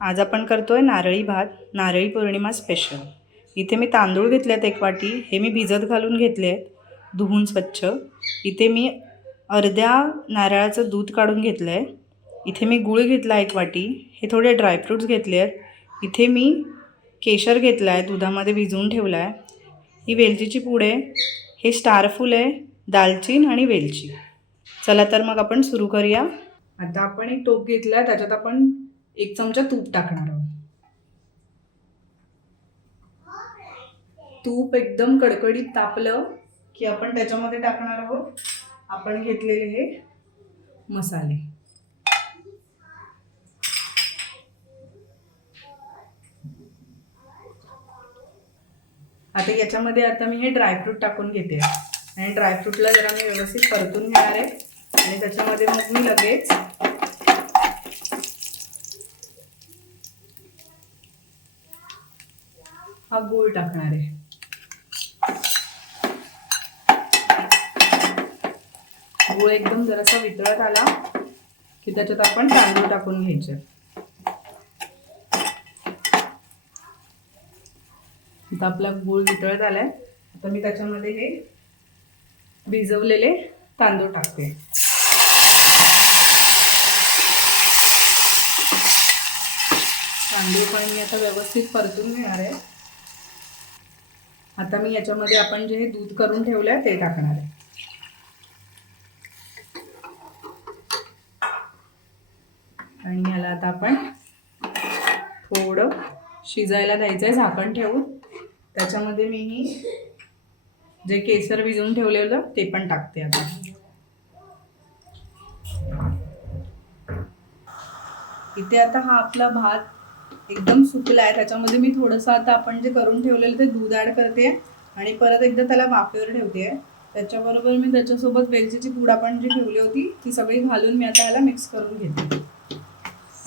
आज आपण करतो आहे नारळी भात नारळी पौर्णिमा स्पेशल इथे मी तांदूळ घेतले आहेत एक वाटी हे मी भिजत घालून घेतले आहेत धुवून स्वच्छ. इथे मी अर्ध्या नारळाचं दूध काढून घेतलं आहे इथे मी गूळ घेतला एक वाटी हे थोडे ड्रायफ्रूट्स घेतले आहेत इथे मी केशर घेतला आहे दुधामध्ये भिजवून ठेवला आहे ही वेलचीची पूड आहे. हे स्टारफूल आहे दालचीन आणि वेलची. चला तर मग आपण सुरू करूया. आता आपण एक टोप घेतला आहे त्याच्यात आपण एक चमचा तूप टाकणार आहोत. तूप एकदम कडकडीत तापलं की आपण त्याच्यामध्ये टाकणार आहोत. आपण घेतलेले हे मसाले. आता याच्यामध्ये आता मी हे ड्रायफ्रूट टाकून घेते. आणि ड्रायफ्रूटला जरा मी व्यवस्थित परतून घेणार आहे. आणि त्याच्यामध्ये मग मी लगेच हा गूळ टाकणार आहे. गूळ एकदम जरासा वितळत आला की त्याच्यात आपण तांदूळ टाकून घ्यायचे. आता आपला गूळ वितळत आलाय. आता मी त्याच्यामध्ये हे भिजवलेले तांदूळ टाकते. तांदूळ पण मी आता व्यवस्थित परतून घेणार आहे. आता मी याच्यामध्ये आपण जे हे दूध करून ठेवलं आहे ते टाकणार आहे. आणि याला आता आपण थोडं शिजायला द्यायचं आहे झाकण ठेवून. त्याच्यामध्ये मी ही जे केसर भिजवून ठेवलेलं ते पण टाकते आता. इथे आता हा आपला भात एकदम सुकला आहे. त्याच्यामध्ये मी थोडंसं आता आपण जे करून ठेवलेलं ते दूध ॲड करते आणि परत एकदा त्याला वाफेवर ठेवते त्याच्याबरोबर मी त्याच्यासोबत वेलचीची पूड आपण जी ठेवली होती ती सगळी घालून मी आता ह्याला मिक्स करून घेते.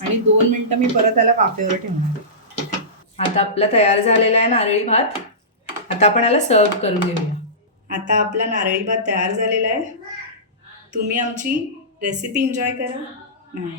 आणि दोन मिनटं मी परत त्याला वाफेवर ठेवणार आता आपला तयार झालेला आहे नारळी भात. आता आपण याला सर्व करून घेऊया. आता आपला नारळी भात तयार झालेला आहे. तुम्ही आमची रेसिपी एन्जॉय करा.